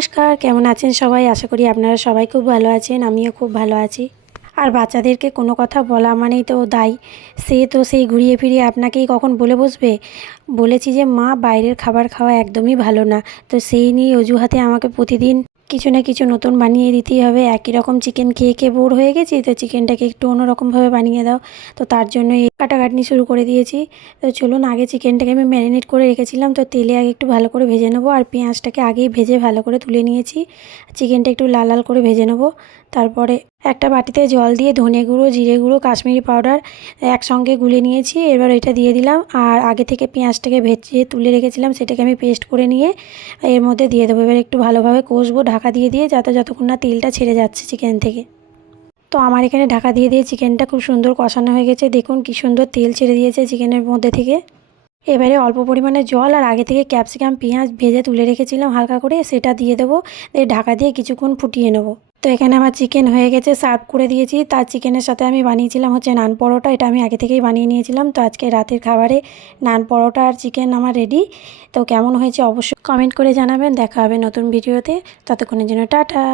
নমস্কার, কেমন আছেন সবাই? আশা করি আপনারা সবাই খুব ভালো আছেন। আমিও খুব ভালো আছি। আর বাচ্চাদেরকে কোনো কথা বলা মানেই তো দায়। সে তো সেই ঘুরিয়ে ফিরিয়ে আপনাকেই কখন বলে বসবে। বলেছি যে মা বাইরের খাবার খাওয়া একদমই ভালো না। তো সেই নিয়ে অজুহাতে আমাকে প্রতিদিন কিছু না কিছু নতুন বানিয়ে দিতেই হবে। একই রকম চিকেন খেয়ে খেয়ে বোর হয়ে গেছি, তো চিকেনটাকে একটু অন্যরকমভাবে বানিয়ে দাও। তো তার জন্য এই কাটাকাটনি শুরু করে দিয়েছি। তো চলুন, আগে চিকেনটাকে আমি ম্যারিনেট করে রেখেছিলাম, তো তেলে আগে একটু ভালো করে ভেজে নেবো। আর পেঁয়াজটাকে আগেই ভেজে ভালো করে তুলে নিয়েছি। চিকেনটা একটু লাল লাল করে ভেজে নেবো। তারপরে একটা বাটিতে জল দিয়ে ধনে গুঁড়ো, জিরে গুঁড়ো, কাশ্মীরি পাউডার একসঙ্গে গুলে নিয়েছি। এবার এটা দিয়ে দিলাম। আর আগে থেকে পেঁয়াজটাকে ভেজে তুলে রেখেছিলাম, সেটাকে আমি পেস্ট করে নিয়ে এর মধ্যে দিয়ে দেবো। এবার একটু ভালোভাবে কষবো ঢাকা দিয়ে দিয়ে, যাতে যতক্ষণ না তেলটা ছেড়ে যাচ্ছে চিকেন থেকে। তো আমার এখানে ঢাকা দিয়ে দিয়ে চিকেনটা খুব সুন্দর কষানো হয়ে গেছে। দেখুন কি সুন্দর তেল ছেড়ে দিয়েছে চিকেনের মধ্যে থেকে। এবারে অল্প পরিমাণে জল আর আগে থেকে ক্যাপসিকাম পেঁয়াজ ভেজে তুলে রেখেছিলাম হালকা করে, সেটা দিয়ে দেবো। দিয়ে ঢাকা দিয়ে কিছুক্ষণ ফুটিয়ে নেবো। তো এখানে আমার চিকেন হয়ে গেছে, সার্ভ করে দিয়েছি। তার চিকেনের সাথে আমি বানিয়েছিলাম হচ্ছে নান পরোটা। এটা আমি আগে থেকেই বানিয়ে নিয়েছিলাম। তো আজকে রাতের খাবারে নান পরোটা আর চিকেন আমার রেডি। তো কেমন হয়েছে অবশ্যই কমেন্ট করে জানাবেন। দেখা হবে নতুন ভিডিওতে। ততক্ষণের জন্য টাটা।